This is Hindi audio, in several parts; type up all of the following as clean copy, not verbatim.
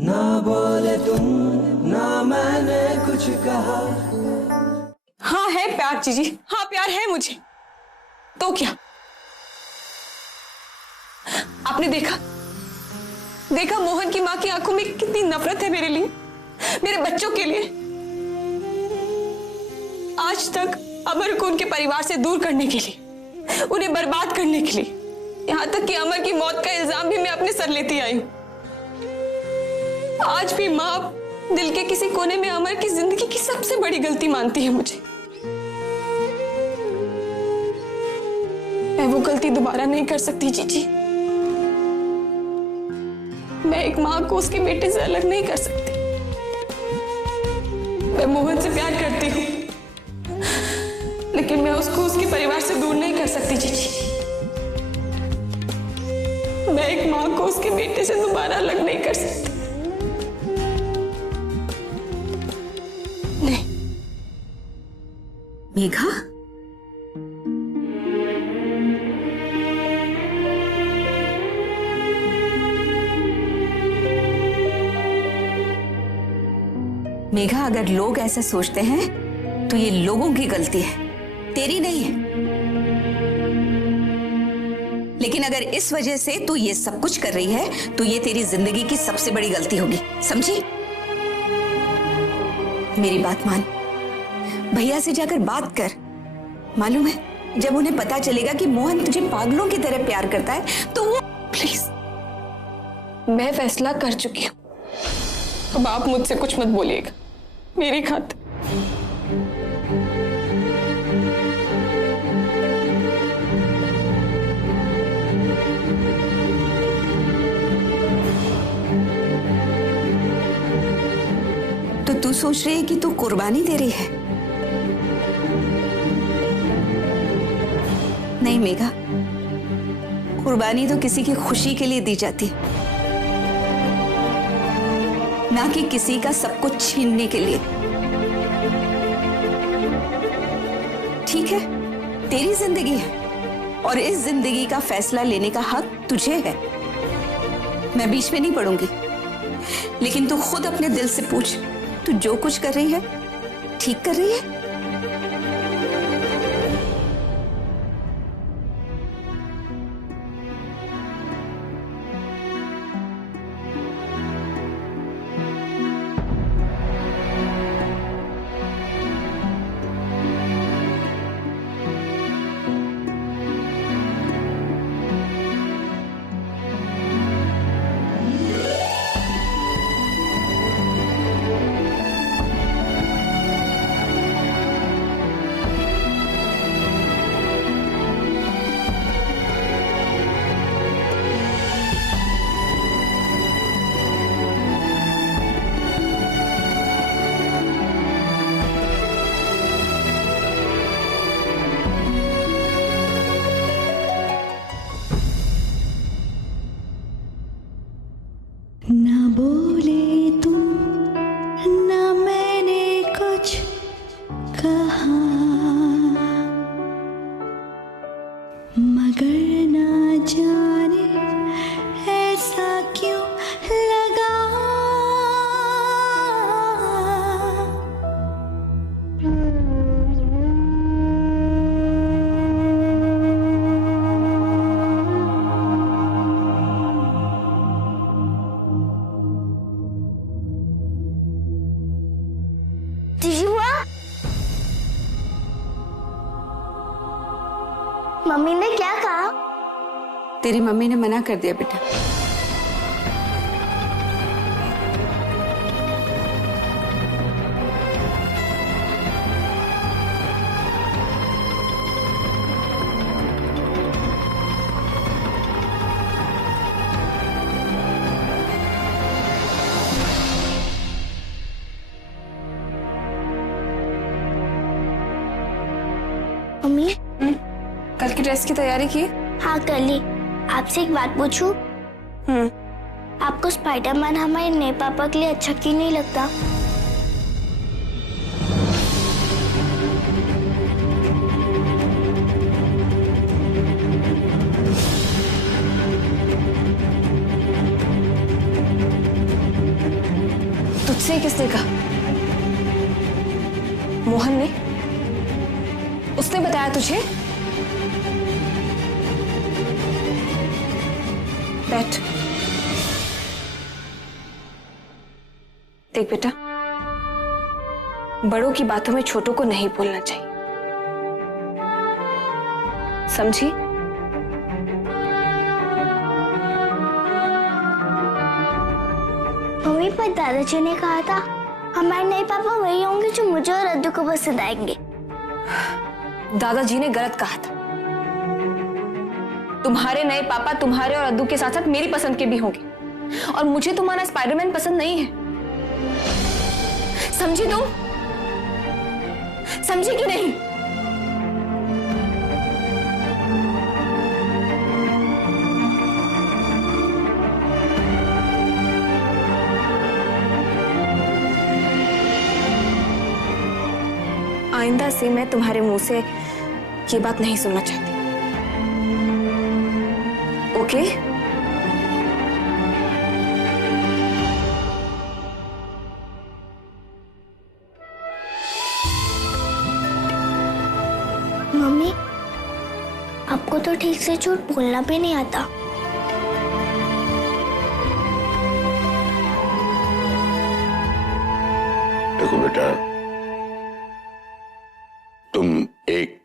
ना बोले तुम, ना मैंने कुछ कहा। हाँ है प्यार जीजी, हाँ प्यार है मुझे। तो क्या आपने देखा मोहन की माँ की आंखों में कितनी नफरत है मेरे लिए, मेरे बच्चों के लिए। आज तक अमर को उनके परिवार से दूर करने के लिए, उन्हें बर्बाद करने के लिए, यहां तक कि अमर की मौत का इल्जाम भी मैं अपने सर लेती आई हूं। आज भी माँ दिल के किसी कोने में अमर की जिंदगी की सबसे बड़ी गलती मानती है मुझे। मैं वो गलती दोबारा नहीं कर सकती जीजी। मैं एक माँ को उसके बेटे से अलग नहीं कर सकती। मैं मोहन से प्यार करती हूँ, लेकिन मैं उसको उसके परिवार से दूर नहीं कर सकती जीजी। मैं एक माँ को उसके बेटे से दोबारा अलग नहीं कर सकती। नहीं। मेघा, मेघा, अगर लोग ऐसा सोचते हैं तो ये लोगों की गलती है, तेरी नहीं है। लेकिन अगर इस वजह से तू ये सब कुछ कर रही है तो ये तेरी जिंदगी की सबसे बड़ी गलती होगी, समझी? मेरी बात मान, भैया से जाकर बात कर। मालूम है, जब उन्हें पता चलेगा कि मोहन तुझे पागलों की तरह प्यार करता है तो वो... प्लीज, मैं फैसला कर चुकी हूँ। अब आप मुझसे कुछ मत बोलिएगा मेरी खातिर। तो तू सोच रही है कि तू कुर्बानी दे रही है? नहीं मेघा, कुर्बानी तो किसी की खुशी के लिए दी जाती है, ना कि किसी का सब कुछ छीनने के लिए। ठीक है, तेरी जिंदगी है और इस जिंदगी का फैसला लेने का हक तुझे है। मैं बीच में नहीं पड़ूंगी, लेकिन तू खुद अपने दिल से पूछ, तू जो कुछ कर रही है ठीक कर रही है? ना बोले तुम, ना मैंने कुछ कहा, मगर ना जाने ऐसा क्यों लगा। मम्मी ने क्या कहा? तेरी मम्मी ने मना कर दिया बेटा। मम्मी, कल की ड्रेस की तैयारी की? हाँ कर ली। आपसे एक बात पूछूं? आपको स्पाइडरमैन हमारे नए पापा के लिए अच्छा क्यों नहीं लगता? तुझसे किसने कहा? मोहन ने? उसने बताया तुझे? बैठ। देख बेटा, बड़ों की बातों में छोटों को नहीं बोलना चाहिए, समझी? मम्मी, पर दादाजी ने कहा था हमारे नए पापा वही होंगे जो मुझे और अद्दू को पसंद आएंगे। दादाजी ने गलत कहा था। तुम्हारे नए पापा तुम्हारे और अद्दू के साथ साथ मेरी पसंद के भी होंगे, और मुझे तुम्हारा स्पाइडरमैन पसंद नहीं है। समझी तुम? समझी कि नहीं? आइंदा से मैं तुम्हारे मुंह से ये बात नहीं सुनना चाहती। ओके? मम्मी, आपको तो ठीक से झूठ बोलना भी नहीं आता। देखो बेटा, तुम एक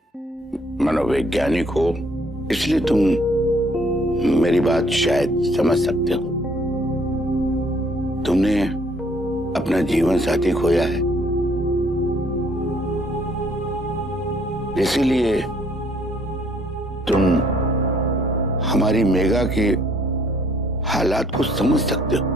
मनोवैज्ञानिक हो, इसलिए तुम मेरी बात शायद समझ सकते हो। तुमने अपना जीवन साथी खोया है, इसीलिए तुम हमारी मेघा के हालात को समझ सकते हो।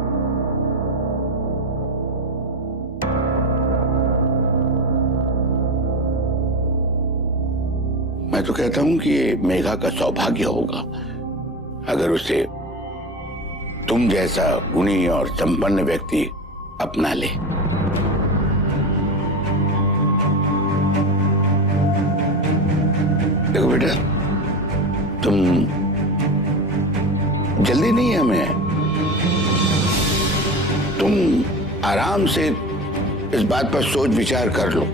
मैं तो कहता हूं कि ये मेघा का सौभाग्य होगा अगर उसे तुम जैसा गुणी और संपन्न व्यक्ति अपना ले। देखो बेटा, तुम जल्दी नहीं है हमें, तुम आराम से इस बात पर सोच विचार कर लो।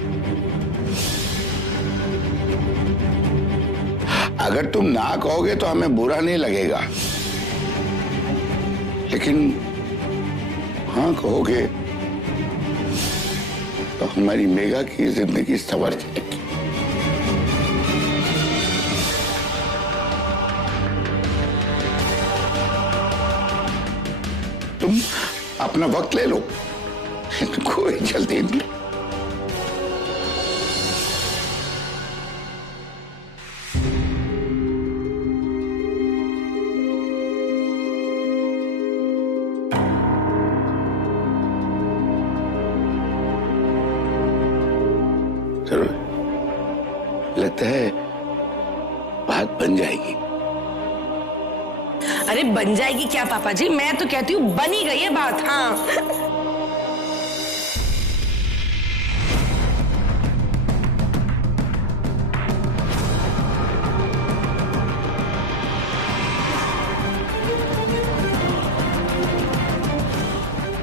अगर तुम ना कहोगे तो हमें बुरा नहीं लगेगा, लेकिन हाँ कहोगे तो हमारी मेघा की जिंदगी संवर जाएगी। तुम अपना वक्त ले लो, कोई जल्दी नहीं। जरूर लगता है बात बन जाएगी। अरे बन जाएगी क्या पापा जी, मैं तो कहती हूँ बनी गई है बात। हाँ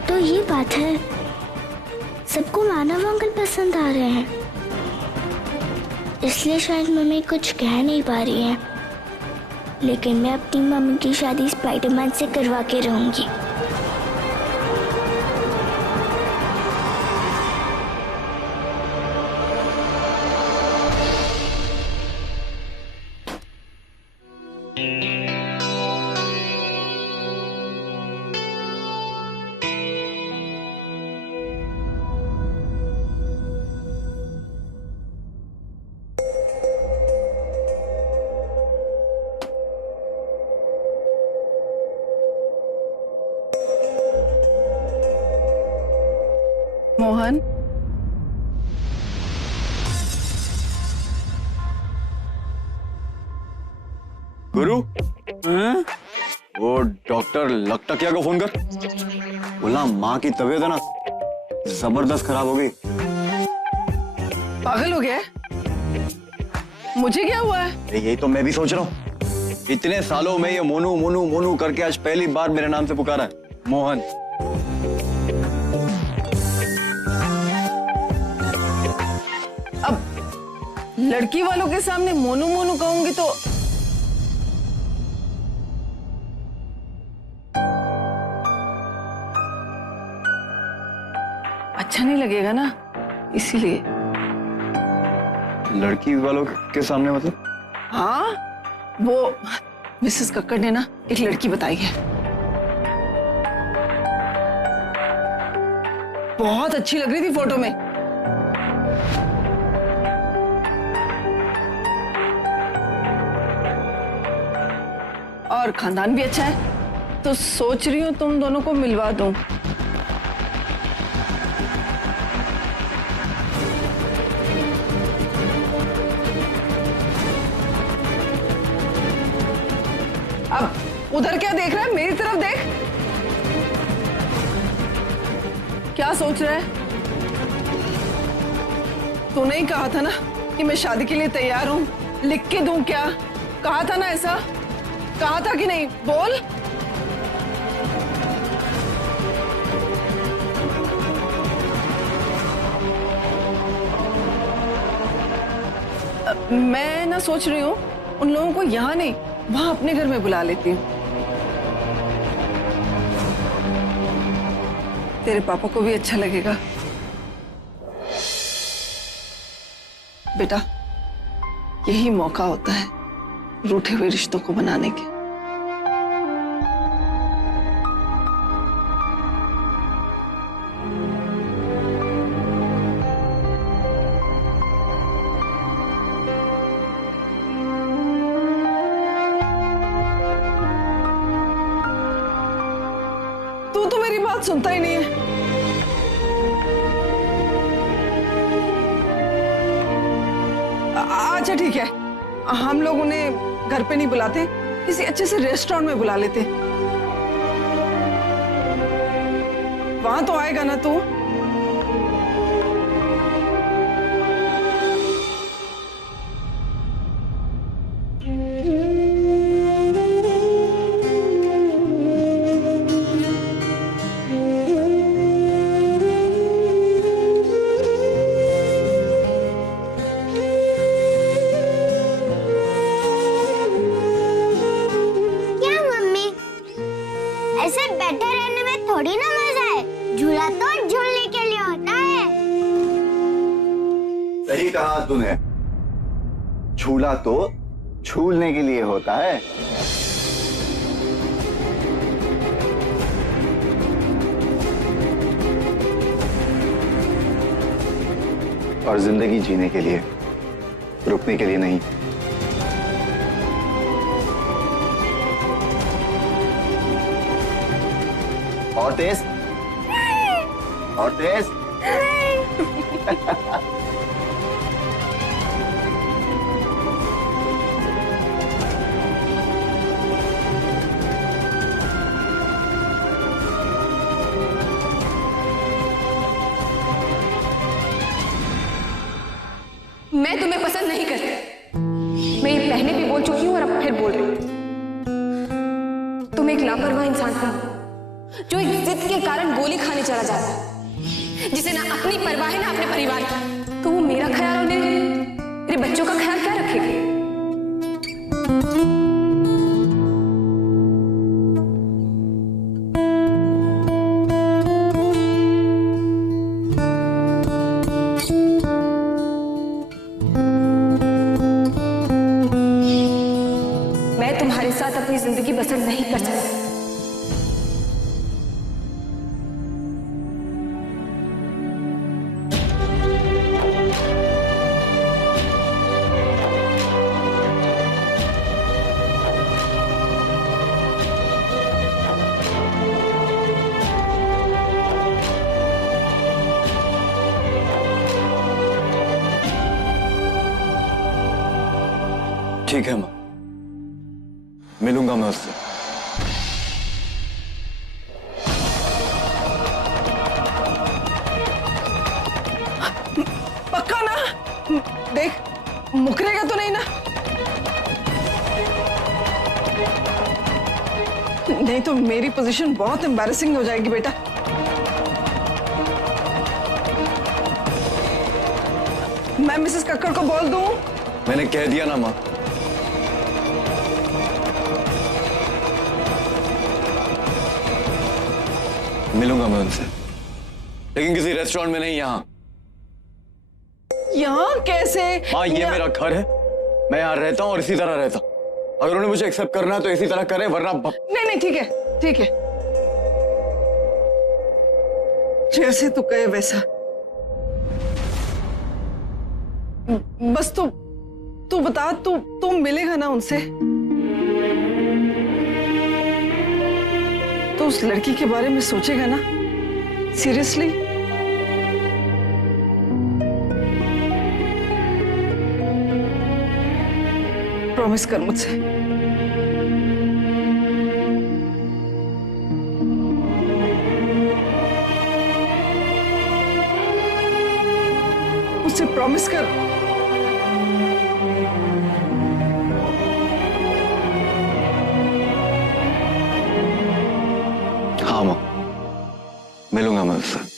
तो ये बात है, सबको मानव अंकल पसंद आ रहे हैं, इसलिए शायद मम्मी कुछ कह नहीं पा रही है, लेकिन मैं अपनी मम्मी की शादी स्पाइडरमैन से करवा के रहूंगी। मोहन, गुरु, वो डॉक्टर लखटकिया को फोन कर, बोला माँ की तबीयत है ना जबरदस्त खराब हो गई। पागल हो गया है? मुझे क्या हुआ है? यही तो मैं भी सोच रहा हूँ। इतने सालों में ये मोनू मोनू मोनू करके आज पहली बार मेरे नाम से पुकारा है, मोहन। लड़की वालों के सामने मोनू मोनू कहूंगी तो अच्छा नहीं लगेगा ना, इसीलिए। लड़की वालों के सामने मतलब? हाँ, वो मिसेस कक्कड़ ने ना एक लड़की बताई है, बहुत अच्छी लग रही थी फोटो में। और खानदान भी अच्छा है, तो सोच रही हूँ तुम दोनों को मिलवा दूं। अब उधर क्या देख रहा है, मेरी तरफ देख। क्या सोच रहा है? तूने ही कहा था ना कि मैं शादी के लिए तैयार हूं, लिख के दूं क्या? कहा था ना ऐसा, कहा था कि नहीं? बोल। मैं ना सोच रही हूँ उन लोगों को यहाँ नहीं, वहां अपने घर में बुला लेती हूँ। तेरे पापा को भी अच्छा लगेगा। बेटा, यही मौका होता है रूठे हुए रिश्तों को बनाने के। तू तो मेरी बात सुनता ही नहीं है। अच्छा ठीक है, हम लोग उन्हें घर पे नहीं बुलाते, किसी अच्छे से रेस्टोरेंट में बुला लेते। वहां तो आएगा ना तू? ऐसे बैठे रहने में थोड़ी ना मजा है, झूला तो झूलने के लिए होता है। सही कहा तूने, झूला तो झूलने के लिए होता है। और जिंदगी जीने के लिए, रुकने के लिए नहीं। और तेज, और तेज। मैं तुम्हें पसंद नहीं करती। मैं ये पहले भी बोल चुकी हूँ और अब फिर बोल रही हूँ। तुम एक लापरवाह इंसान हो जो एक जिद के कारण गोली खाने चला जाता है, जिसे ना अपनी परवाह है ना अपने परिवार की। तो वो मेरा ख्याल और मेरे बच्चों का ख्याल क्या रखेगी? मैं तुम्हारे साथ अपनी जिंदगी बसर नहीं कर सकती। ठीक है माँ, मिलूंगा मैं उससे। पक्का ना? देख, मुकरेगा तो नहीं ना? नहीं तो मेरी पोजीशन बहुत एम्बैरेसिंग हो जाएगी बेटा। मैं मिसेस कक्कड़ को बोल दूं मैंने कह दिया ना माँ। मिलूंगा मैं उनसे, लेकिन किसी रेस्टोरेंट में नहीं, यहाँ। यहाँ कैसे? माँ, ये मेरा घर है, मैं यहाँ रहता हूँ और इसी तरह रहता हूँ। अगर उन्हें मुझे एक्सेप्ट करना है तो इसी तरह करें, वरना नहीं, ठीक है, ठीक है, जैसे तू कहे वैसा। बस तू बता, तू मिलेगा ना उनसे? तो उस लड़की के बारे में सोचेगा ना? सीरियसली? प्रॉमिस कर मुझसे। मुझसे प्रॉमिस कर। हाँ माँ, मिलूंगा मैं उससे।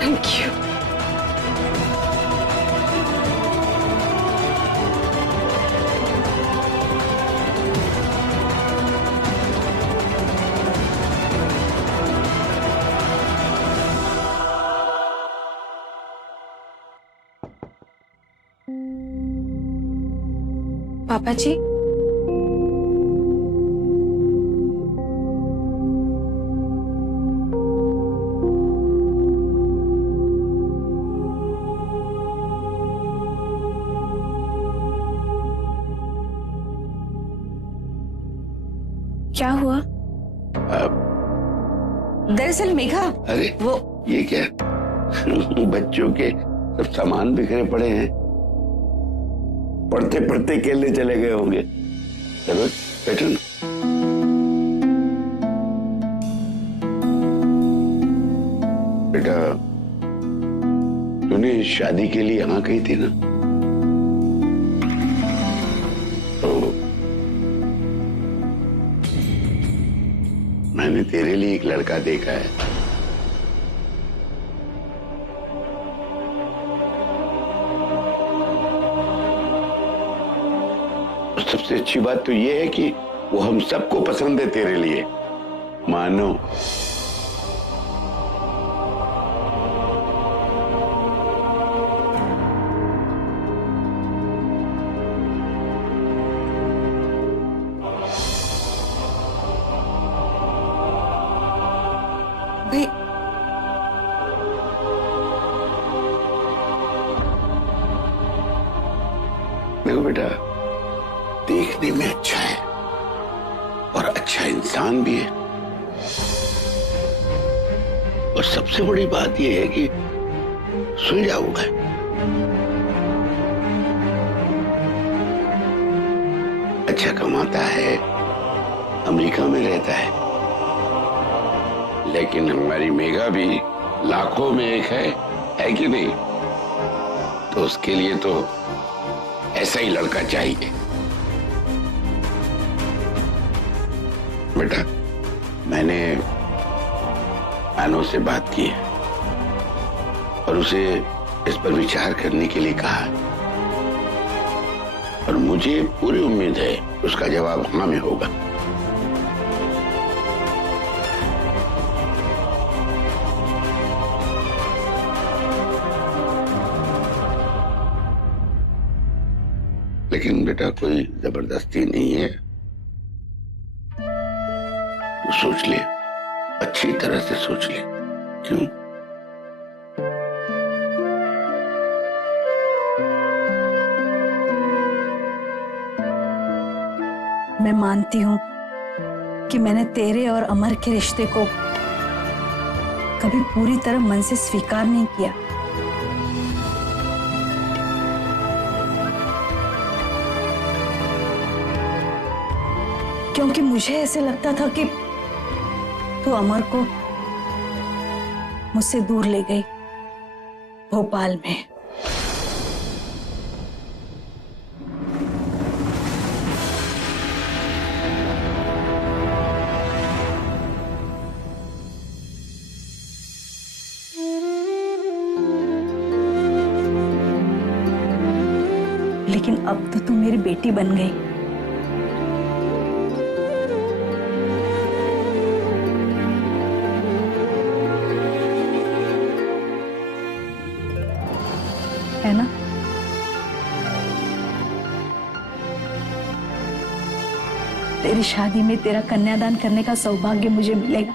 Thank you. पापा जी, क्या हुआ? दरअसल मेघा, अरे वो ये क्या? बच्चों के सब सामान बिखरे पड़े हैं, पढ़ते पढ़ते खेलने चले गए होंगे। चलो बैठो ना। बेटा, तूने शादी के लिए यहाँ गई थी ना, तो मैंने तेरे लिए एक लड़का देखा है। सबसे अच्छी बात तो ये है कि वो हम सबको पसंद है तेरे लिए, मानो। भाई, देखो बेटा, देखने में अच्छा है और अच्छा इंसान भी है, और सबसे बड़ी बात यह है कि सुलझा हुआ है। अच्छा कमाता है, अमेरिका में रहता है, लेकिन हमारी मेघा भी लाखों में एक है कि नहीं? तो उसके लिए तो ऐसा ही लड़का चाहिए। बेटा, मैंने आनो से बात की है और उसे इस पर विचार करने के लिए कहा, और मुझे पूरी उम्मीद है उसका जवाब हाँ में होगा। लेकिन बेटा, कोई जबरदस्ती नहीं है। तू सोच ले, अच्छी तरह से सोच ले। क्यों? मैं मानती हूँ कि मैंने तेरे और अमर के रिश्ते को कभी पूरी तरह मन से स्वीकार नहीं किया, क्योंकि मुझे ऐसे लगता था कि तू अमर को मुझसे दूर ले गई भोपाल में। लेकिन अब तो तू मेरी बेटी बन गई। है ना? तेरी शादी में तेरा कन्यादान करने का सौभाग्य मुझे मिलेगा।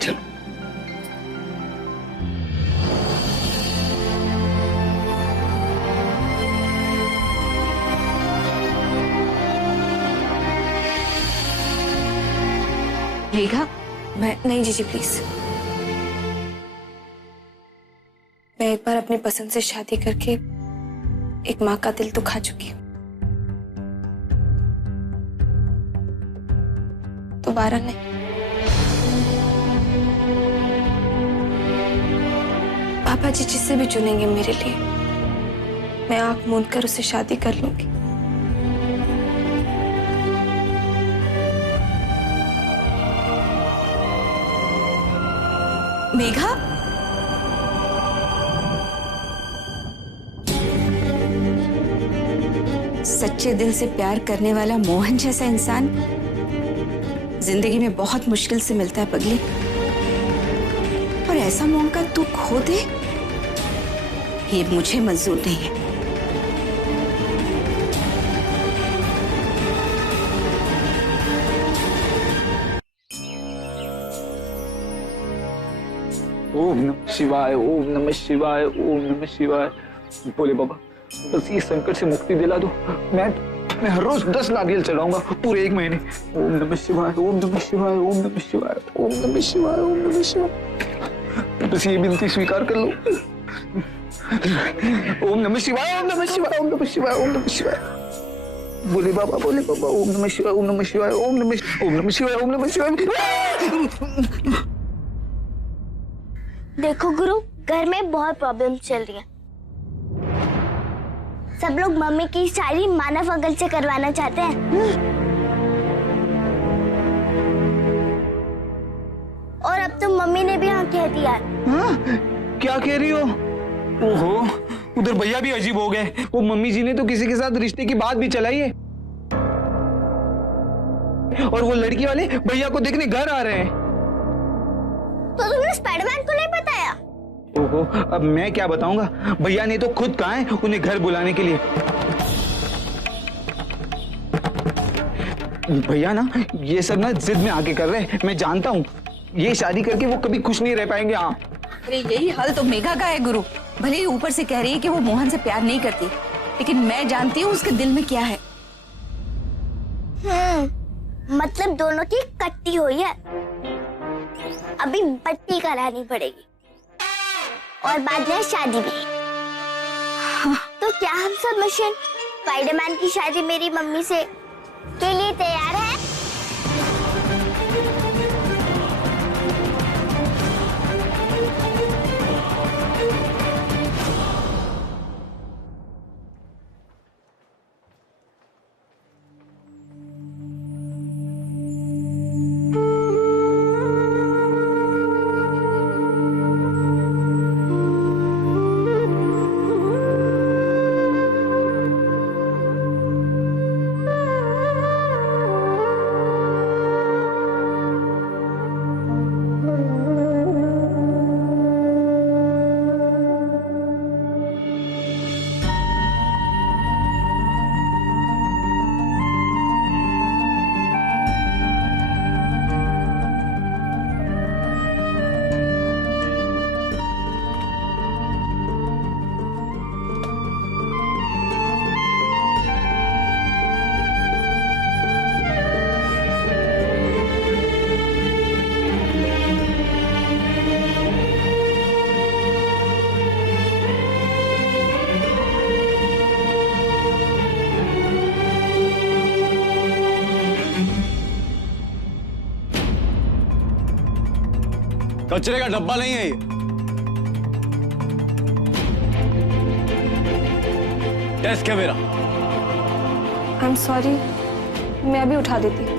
चलो। मेघा, मैं नहीं जीजी प्लीज। मैं एक बार अपनी पसंद से शादी करके एक माँ का दिल तो खा चुकी हूँ, दोबारा नहीं। पापा जी जिससे भी चुनेंगे मेरे लिए, मैं आंख मूंद कर उससे शादी कर लूंगी। मेघा, सच्चे दिल से प्यार करने वाला मोहन जैसा इंसान जिंदगी में बहुत मुश्किल से मिलता है पगली, और ऐसा मौका तू खो दे, ये मुझे मंजूर नहीं है। ओम नमः शिवाय, ओम नमः शिवाय, ओम नमः शिवाय। बोले बाबा, बस ये संकट से मुक्ति दिला दो। मैं हर रोज 10 नारियल चढ़ाऊंगा पूरे 1 महीने। ओम नमः शिवाय, ओम नमः शिवाय, ओम नमः शिवाय, ओम नमः शिवाय, ओम नमः शिवाय। बस ये विनती स्वीकार कर लो। ओम नमः शिवाय, ओम नमः शिवाय, ओम नमः शिवाय, ओम नमः शिवाय। बोले बाबा, बोले बाबा, ओम नमः शिवाय, ओम नमः शिवाय, ओम नमः शिवाय, ओम नमः शिवाय। देखो गुरु, घर में बहुत प्रॉब्लम चल रही है। सब लोग मम्मी की शादी मानव अगल से करवाना चाहते हैं। और अब तो मम्मी ने भी हाँ कह दिया। हाँ? क्या कह रही हो? ओहो, उधर भैया भी अजीब हो गए। वो मम्मी जी ने तो किसी के साथ रिश्ते की बात भी चलाई है, और वो लड़की वाले भैया को देखने घर आ रहे हैं। तो तुमने स्पाइडरमैन को नहीं बताया? ओहो, अब मैं क्या बताऊंगा? भैया ने तो खुद कहा है उन्हें घर बुलाने के लिए। भैया ना ये सब ना जिद में आके कर रहे हैं, मैं जानता हूँ। ये शादी करके वो कभी खुश नहीं रह पाएंगे। हाँ, अरे यही हाल तो मेघा का है गुरु। भले ही ऊपर से कह रही है कि वो मोहन से प्यार नहीं करती, लेकिन मैं जानती हूँ उसके दिल में क्या है। मतलब दोनों की कट्टी हुई है। अभी बत्ती करानी पड़ेगी और बाद में शादी भी। तो क्या हम सब मिशन स्पाइडरमैन की शादी मेरी मम्मी से के लिए तैयार है? कचरे का डब्बा नहीं है ये। डेस्क है मेरा। आई एम सॉरी, मैं अभी उठा देती हूँ।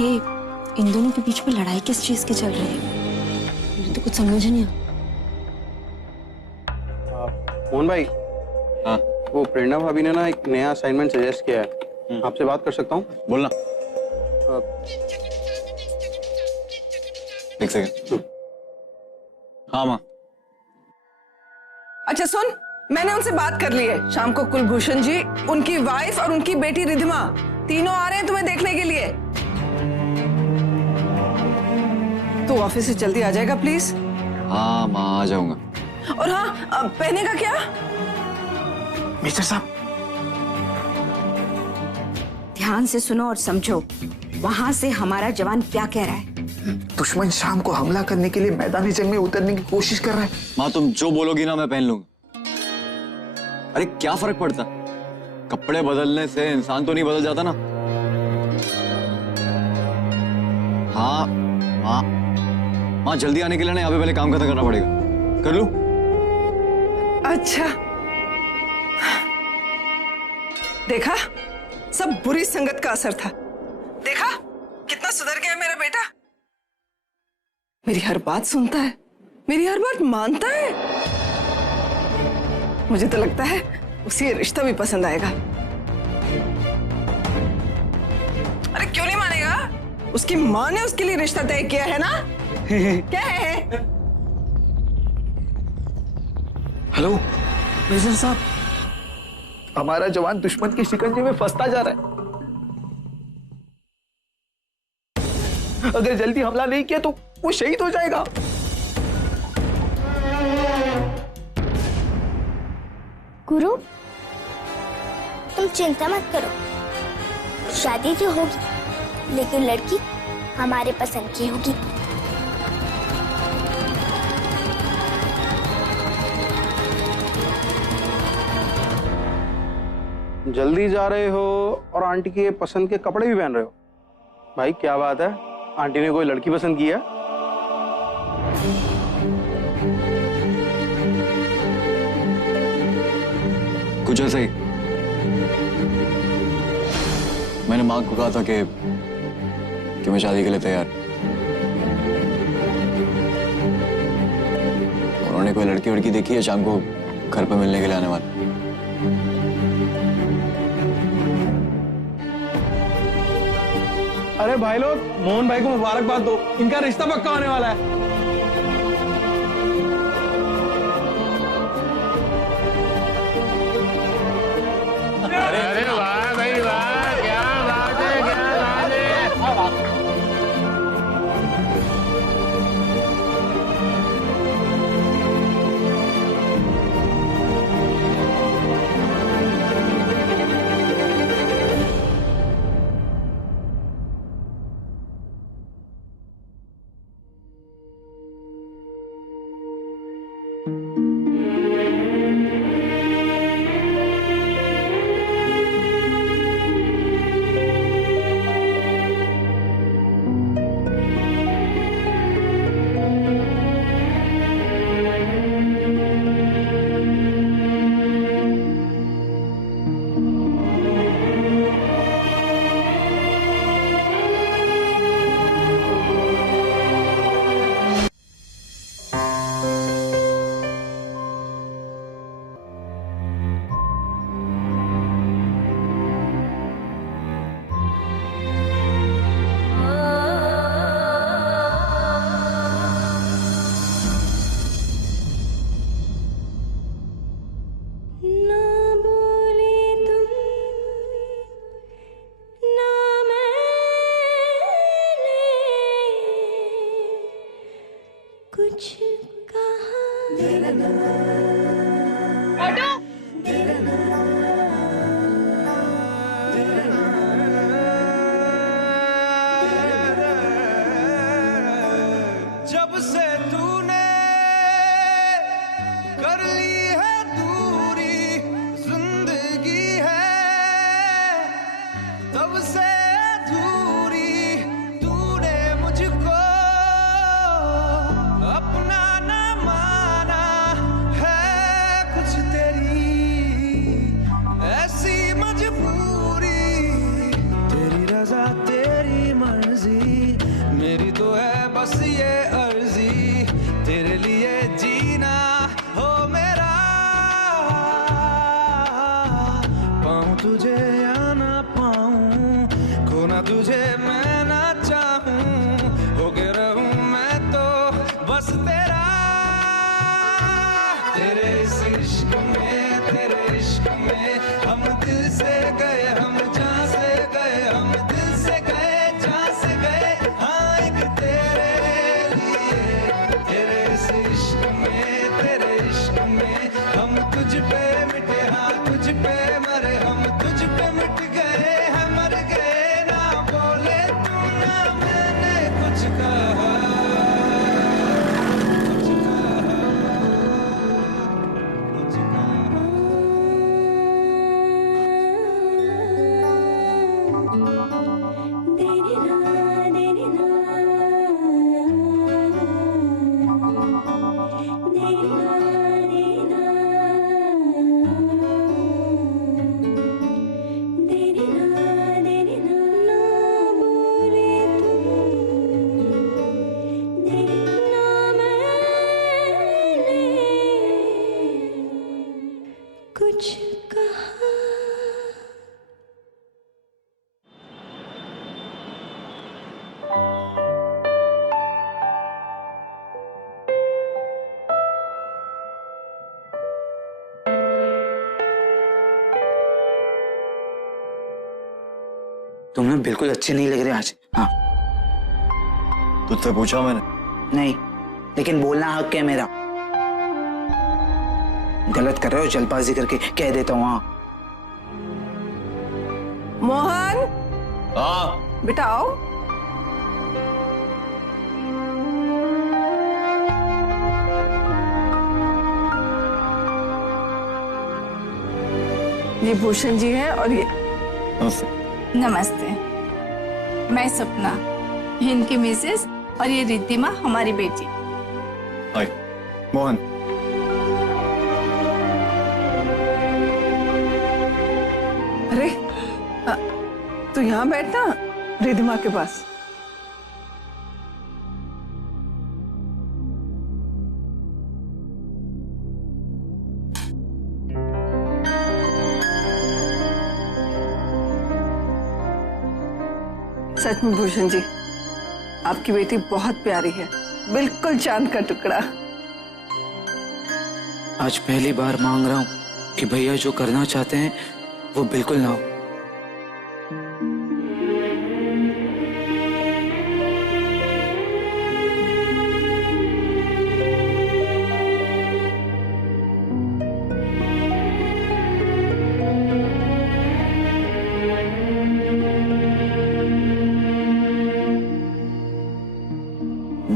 ये इन दोनों के बीच में लड़ाई किस चीज की चल रही है? मुझे तो कुछ समझ नहीं आ। मोहन भाई, हाँ वो प्रेरणा भाभी ने ना एक नया असाइनमेंट सजेस्ट किया है, आपसे बात कर सकता हूँ? बोलना। एक सेकंड। हाँ माँ। अच्छा सुन, मैंने उनसे बात कर ली है। शाम को कुलभूषण जी, उनकी वाइफ और उनकी बेटी रिधिमा तीनों आ रहे हैं तुम्हें देखने के लिए। तो ऑफिस से जल्दी आ जाएगा प्लीज। हाँ माँ, आ जाऊंगा। और हाँ, पहनेगा क्या? मेजर साहब, ध्यान से सुनो और समझो, वहां से हमारा जवान क्या कह रहा है। दुश्मन शाम को हमला करने के लिए मैदानी जंग में उतरने की कोशिश कर रहा है। माँ तुम जो बोलोगी ना मैं पहन लूंगा। अरे क्या फर्क पड़ता, कपड़े बदलने से इंसान तो नहीं बदल जाता ना। हाँ माँ, माँ जल्दी आने के लिए ना यहाँ पे पहले काम खत्म करना पड़ेगा। कर लूं? अच्छा, देखा, सब बुरी संगत का असर था। देखा कितना सुधर गया मेरा बेटा। मेरी हर बात सुनता है, मेरी हर बात मानता है। मुझे तो लगता है उसे ये रिश्ता भी पसंद आएगा। अरे क्यों नहीं मानेगा? उसकी माँ ने उसके लिए रिश्ता तय किया है ना। क्या है? हेलो मेजर साहब, हमारा जवान दुश्मन के शिकंजे में फंसता जा रहा है। अगर जल्दी हमला नहीं किया तो वो शहीद हो जाएगा। गुरु, तुम चिंता मत करो, शादी तो होगी, लेकिन लड़की हमारे पसंद की होगी। जल्दी जा रहे हो और आंटी के पसंद के कपड़े भी पहन रहे हो। भाई क्या बात है, आंटी ने कोई लड़की पसंद की है? कुछ ऐसा ही। मैंने माँ को कहा था कि मैं शादी के लिए तैयार। उन्होंने कोई लड़की वड़की देखी है शाम को घर पे मिलने के लिए आने वाली? अरे भाई लोग, मोहन भाई को मुबारकबाद दो, इनका रिश्ता पक्का होने वाला है। अरे वाह भाई वाह, क्या बात है, क्या बात है। जब से तूने कर ली है दूरी, जिंदगी है तब से अधूरी। तूने मुझको अपना न माना है, कुछ तेरी ऐसी मजबूरी। तेरी रजा तेरी मर्जी, इश्क में तेरे इश्क में हम दिल से गए, हम जहाँ से गए, हम दिल से गए जहाँ से गए। हाँ एक तेरे लिए, तेरे इस इश्क में तेरे इश्क में हम तुझ पे मिटे, हाँ तुझ पे मरे, हम तुझ पे मिट गए हैं, मर गए। ना बोले तू ना मैंने कुछ कहा, कुछ कहा, कुछ कहा। कुछ कहा। तुम लोग बिल्कुल अच्छे नहीं लग रहे आज। हाँ तुझसे पूछा मैंने? नहीं, लेकिन बोलना हक है मेरा। गलत कर रहे हो, जल्दबाजी करके कह देता हूँ। हाँ मोहन, हाँ बेटा आओ। ये भूषण जी है और ये नमस्ते, मैं सपना, इनकी मिसेस, और ये रिद्धिमा हमारी बेटी। हाय मोहन। अरे तू यहाँ बैठना रिद्धिमा के पास। सच में भूषण जी, आपकी बेटी बहुत प्यारी है, बिल्कुल चांद का टुकड़ा। आज पहली बार मांग रहा हूँ कि भैया जो करना चाहते हैं वो बिल्कुल ना हो।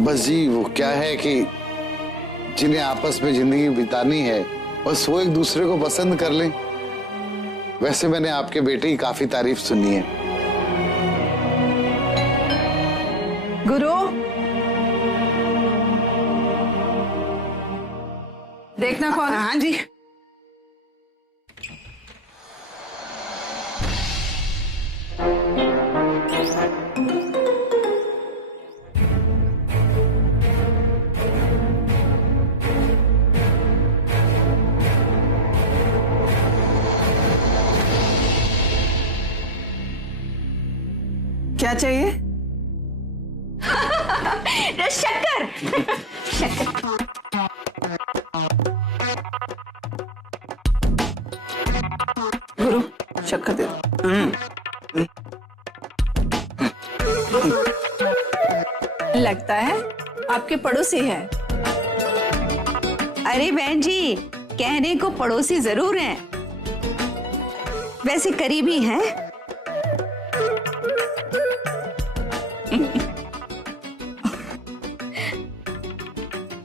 बस जी वो क्या है कि जिन्हें आपस में जिंदगी बितानी है बस वो एक दूसरे को पसंद कर लें। वैसे मैंने आपके बेटे की काफी तारीफ सुनी है। गुरु, देखना कौन है? हाँ जी। क्या चाहिए? शक्कर। गुरु शक्कर दे दो। लगता है आपके पड़ोसी है। अरे बहन जी, कहने को पड़ोसी जरूर हैं, वैसे करीबी हैं।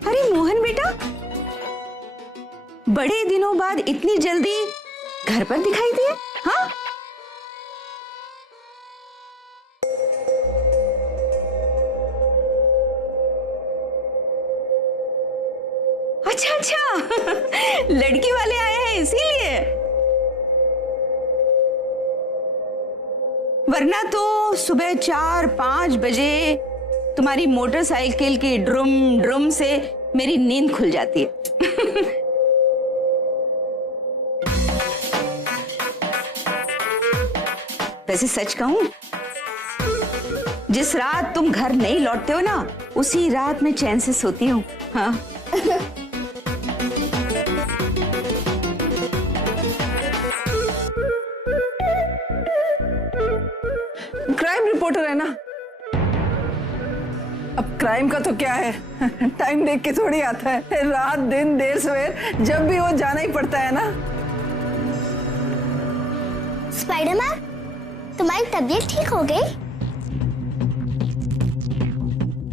अरे मोहन बेटा, बड़े दिनों बाद इतनी जल्दी घर पर दिखाई दिए। हाँ अच्छा अच्छा, लड़की वाले आए हैं इसीलिए, वरना तो सुबह 4-5 बजे तुम्हारी मोटरसाइकिल की ड्रुम ड्रुम से मेरी नींद खुल जाती है। वैसे सच कहूं, जिस रात तुम घर नहीं लौटते हो ना, उसी रात मैं चैन से सोती हूँ। हाँ रिपोर्टर है ना। अब क्राइम का तो क्या है, टाइम देख के थोड़ी आता है, रात दिन देर सवेर जब भी हो जाना ही पड़ता है ना। स्पाइडरमैन, तुम्हारी तबीयत ठीक हो गई?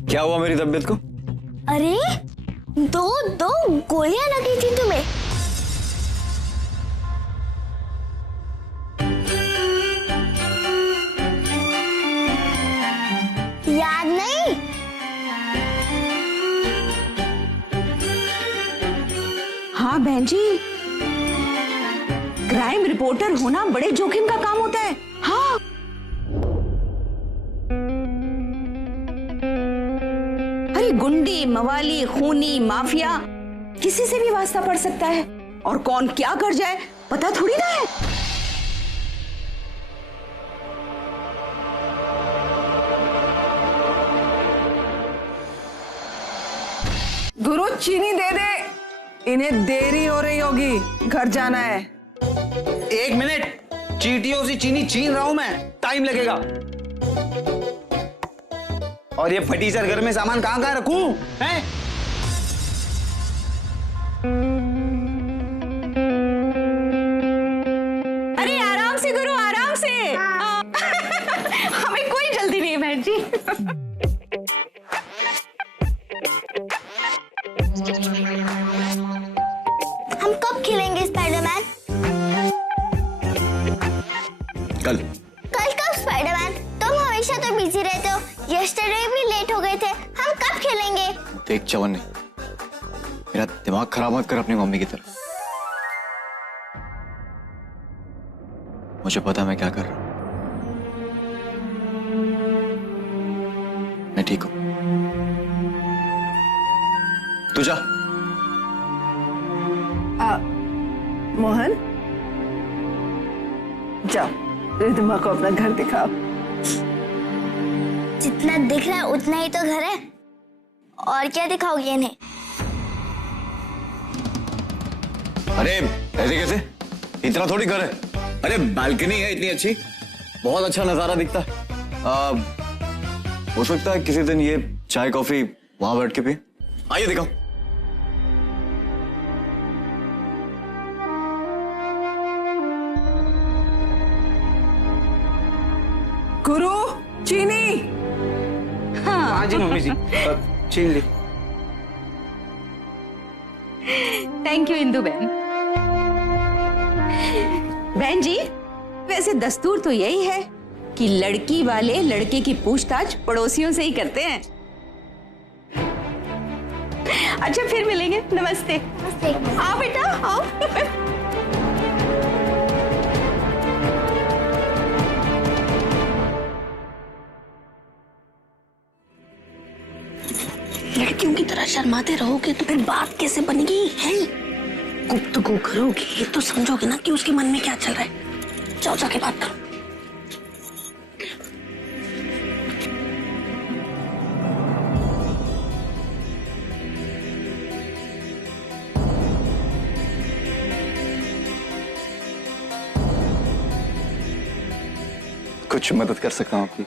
क्या हुआ मेरी तबीयत को? अरे दो गोलियां लगी थी तुम्हें। याद नहीं? हाँ बहन जी, क्राइम रिपोर्टर होना बड़े जोखिम का काम होता है। हाँ, अरे गुंडी, मवाली, खूनी, माफिया किसी से भी वास्ता पड़ सकता है, और कौन क्या कर जाए पता थोड़ी ना है। गुरु चीनी दे दे, इन्हें देरी हो रही होगी, घर जाना है। 1 मिनट, चींटियों से चीनी छीन रहा हूं मैं, टाइम लगेगा। और ये फटीचर घर में सामान कहां कहां रखूं हैं? अरे आराम से गुरु, आराम से। हमें कोई जल्दी नहीं है बहन जी। हम कब खेलेंगे स्पाइडरमैन? कल। कल कब स्पाइडरमैन? तुम हमेशा तो बिजी रहते हो, यस्टरडे भी लेट हो गए थे। हम कब खेलेंगे? देख चवन्नी, मेरा दिमाग खराब मत कर अपनी मम्मी की तरह। मुझे पता मैं क्या कर रहा हूं। मैं ठीक हूं, तू जा। मोहन, जाओ रिद्धिमा को अपना घर दिखाओ। जितना दिख रहा है उतना ही तो घर है, और क्या दिखाओगे इन्हें? अरे ऐसे कैसे, इतना थोड़ी घर है। अरे बालकनी है इतनी अच्छी, बहुत अच्छा नजारा दिखता है। हो सकता है किसी दिन ये चाय कॉफी वहां बैठ के पिए। आइए दिखाओ। गुरु चीनी। हाँ जी मम्मी जी, छीन ली। थैंक यू इंदु बहन। बहन जी, वैसे दस्तूर तो यही है कि लड़की वाले लड़के की पूछताछ पड़ोसियों से ही करते हैं। अच्छा फिर मिलेंगे, नमस्ते। नमस्ते। आओ बेटा आओ। लड़कियों की तरह शर्माते रहोगे तो फिर बात कैसे बनेगी? है गुफ्तगू करोगे तो समझोगे ना कि उसके मन में क्या चल रहा है। जाओ जाके बात करो। कुछ मदद कर सकता हूँ आपकी?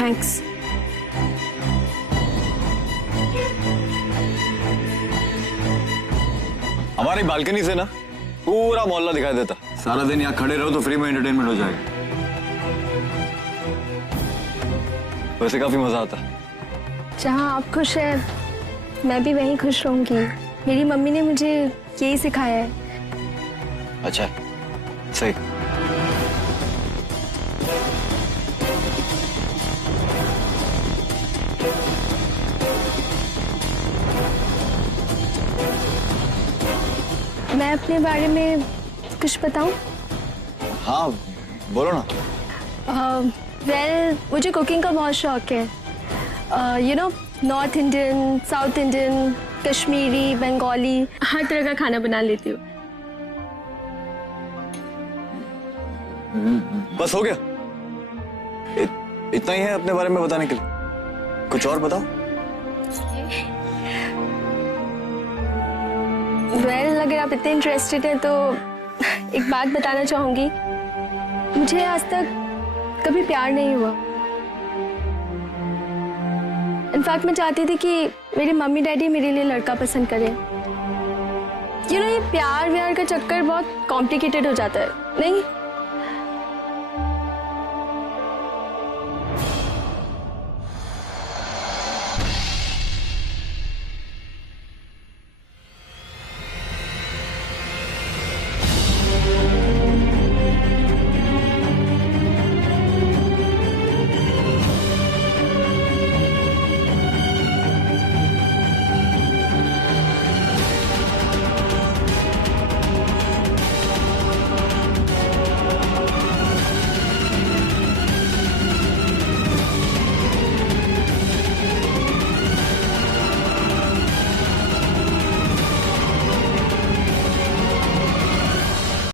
थैंक्स। हमारी बालकनी से ना पूरा मोहल्ला दिखाई देता। सारा दिन यहाँ खड़े रहो तो फ्री में एंटरटेनमेंट हो जाएगा। वैसे काफी मजा आता। जहाँ आप खुश हैं, मैं भी वहीं खुश रहूंगी। मेरी मम्मी ने मुझे यही सिखाया है। अच्छा, सही। मैं अपने बारे में कुछ बताऊं? हाँ बोलो ना। वेल, मुझे कुकिंग का बहुत शौक है। You know, north Indian, south Indian, Kashmiri, Bengali, हर तरह का खाना बना लेती हूँ। बस हो गया? इतना ही है अपने बारे में बताने के लिए? कुछ और बताओ। वेल अगर आप इतने इंटरेस्टेड हैं तो एक बात बताना चाहूंगी, मुझे आज तक कभी प्यार नहीं हुआ। इनफैक्ट मैं चाहती थी कि मेरे मम्मी डैडी मेरे लिए लड़का पसंद करें। ये प्यार व्यार का चक्कर बहुत कॉम्प्लिकेटेड हो जाता है, नहीं?